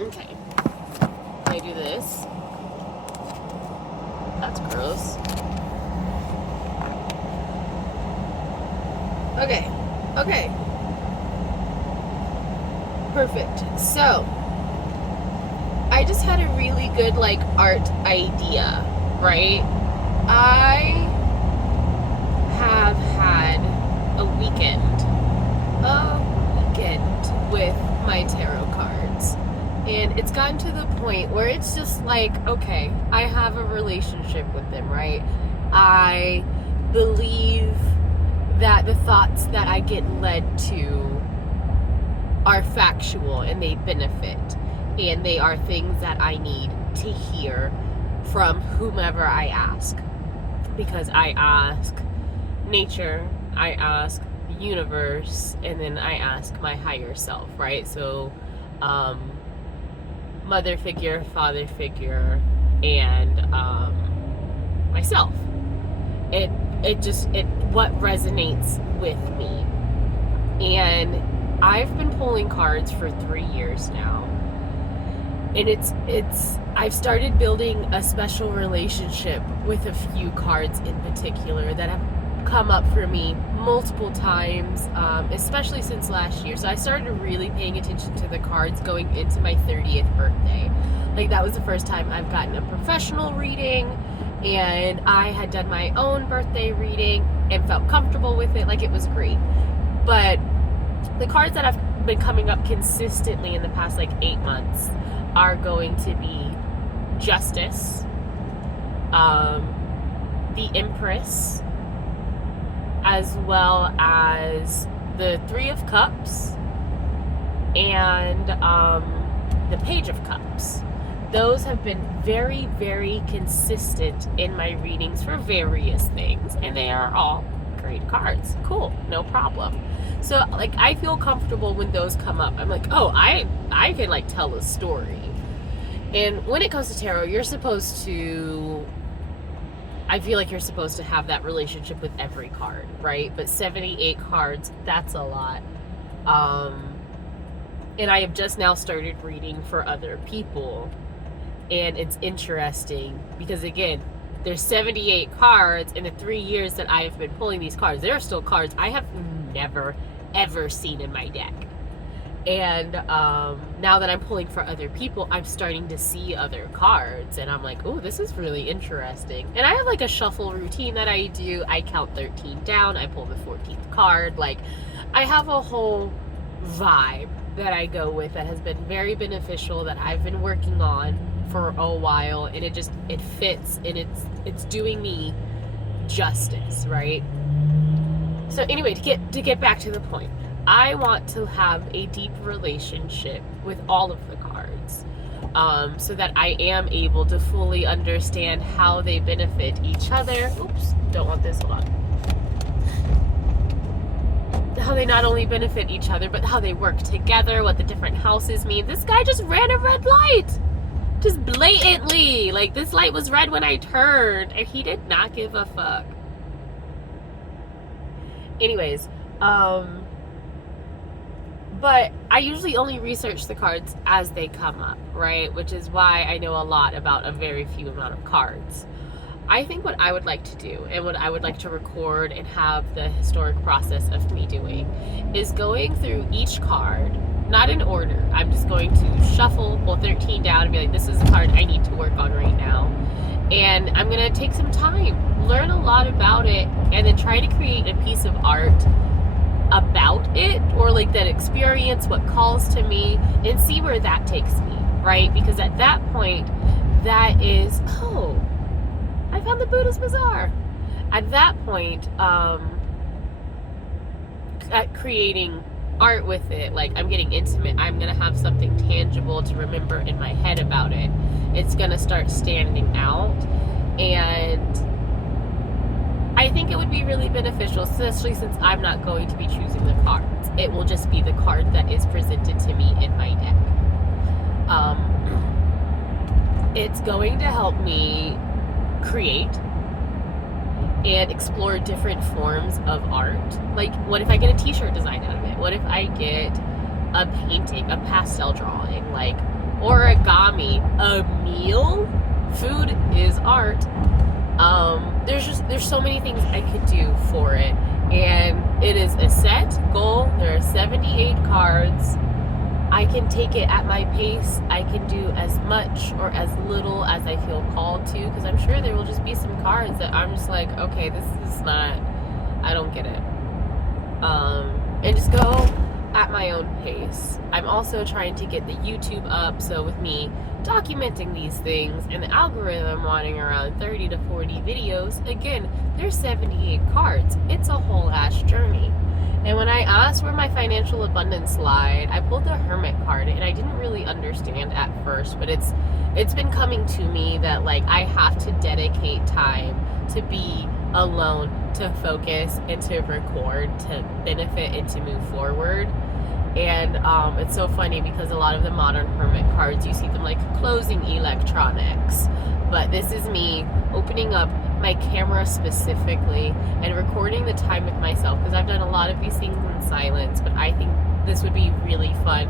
Okay. I do this. That's gross. Okay. Okay. Perfect. So, I just had a really good, like, art idea, right? I have had a weekend with my tarot cards. And it's gotten to the point where it's just like, okay, I have a relationship with them, right? I believe that the thoughts that I get led to are factual and they benefit. And they are things that I need to hear from whomever I ask. Because I ask nature, I ask the universe, and then I ask my higher self, right? So, mother figure, father figure, and myself. It what resonates with me. And I've been pulling cards for 3 years now. And I've started building a special relationship with a few cards in particular that have come up for me multiple times, especially since last year. So I started really paying attention to the cards going into my 30th birthday. Like, that was the first time I've gotten a professional reading, and I had done my own birthday reading and felt comfortable with it. Like, it was great. But the cards that have been coming up consistently in the past, like, 8 months are going to be Justice, the Empress, as well as the Three of Cups, and the Page of Cups. Those have been very, very consistent in my readings for various things, and they are all great cards. Cool, no problem. So, like, I feel comfortable when those come up. I'm like, oh, I can, like, tell a story. And when it comes to tarot, you're supposed to, I feel like you're supposed to have that relationship with every card, right? But 78 cards, that's a lot. And I have just now started reading for other people. And it's interesting because, again, there's 78 cards in the 3 years that I have been pulling these cards. There are still cards I have never, ever seen in my deck. And now that I'm pulling for other people, I'm starting to see other cards. And I'm like, oh, this is really interesting. And I have, like, a shuffle routine that I do. I count 13 down. I pull the 14th card. Like, I have a whole vibe that I go with that has been very beneficial, that I've been working on for a while, and it fits, and it's doing me justice, right? So anyway, to get back to the point, I want to have a deep relationship with all of the cards, so that I am able to fully understand how they benefit each other. Oops, don't want this, hold on. How they not only benefit each other, but how they work together, what the different houses mean. This guy just ran a red light. Just blatantly. Like, this light was red when I turned, and he did not give a fuck. Anyways, but I usually only research the cards as they come up, right? Which is why I know a lot about a very few amount of cards. I think what I would like to do, and what I would like to record and have the historic process of me doing, is going through each card, not in order. I'm just going to shuffle, pull 13 down, and be like, this is the card I need to work on right now. And I'm going to take some time, learn a lot about it, and then try to create a piece of art about it, or like that experience, what calls to me, and see where that takes me, right? Because at that point, that is, oh, I found the Buddhist Bazaar. At that point, at creating art with it, like, I'm getting intimate, I'm gonna have something tangible to remember in my head about it. It's gonna start standing out, and I think it would be really beneficial, especially since I'm not going to be choosing the cards. It will just be the card that is presented to me in my deck. It's going to help me create and explore different forms of art. Like, what if I get a t-shirt design out of it? What if I get a painting, a pastel drawing? Like, origami, a meal. Food is art. There's so many things I could do for it, and it is a set goal. There are 78 cards. I can take it at my pace. I can do as much or as little as I feel called to, because I'm sure there will just be some cards that I'm just like, okay, this is not, I don't get it. And just go at my own pace. I'm also trying to get the YouTube up, so with me documenting these things and the algorithm wanting around 30 to 40 videos, again, there's 78 cards. It's a whole ass journey. And when I asked where my financial abundance lied, I pulled the Hermit card, and I didn't really understand at first, but it's been coming to me that like I have to dedicate time to be alone, to focus and to record, to benefit and to move forward. And it's so funny because a lot of the modern Hermit cards, you see them like closing electronics, but this is me opening up my camera specifically and recording the time with myself, because I've done a lot of these things in silence, but I think this would be really fun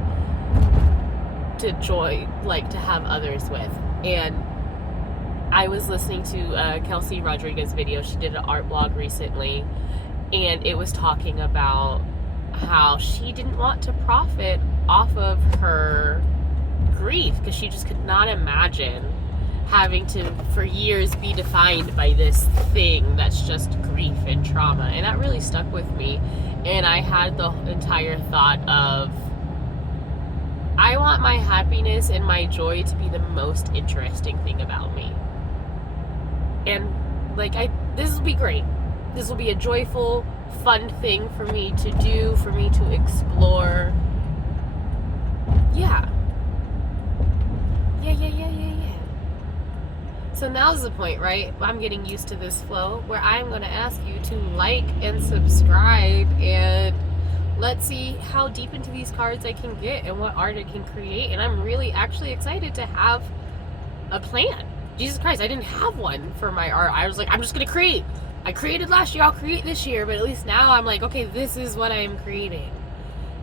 to to have others with. And I was listening to Kelsey Rodriguez's video. She did an art blog recently, and it was talking about how she didn't want to profit off of her grief, because she just could not imagine having to for years be defined by this thing that's just grief and trauma. And that really stuck with me, and I had the entire thought of, I want my happiness and my joy to be the most interesting thing about me. And like this will be great. This will be a joyful, fun thing for me to do, for me to explore. Yeah. So now's the point, right? I'm getting used to this flow where I'm going to ask you to like and subscribe, and let's see how deep into these cards I can get and what art I can create. And I'm really actually excited to have a plan. Jesus Christ, I didn't have one for my art. I was like, I'm just going to create. I created last year, I'll create this year, but at least now I'm like, okay, this is what I am creating.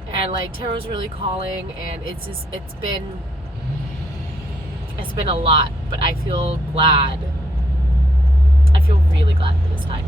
And like tarot's really calling, and it's been a lot, but I feel glad. I feel really glad for this time.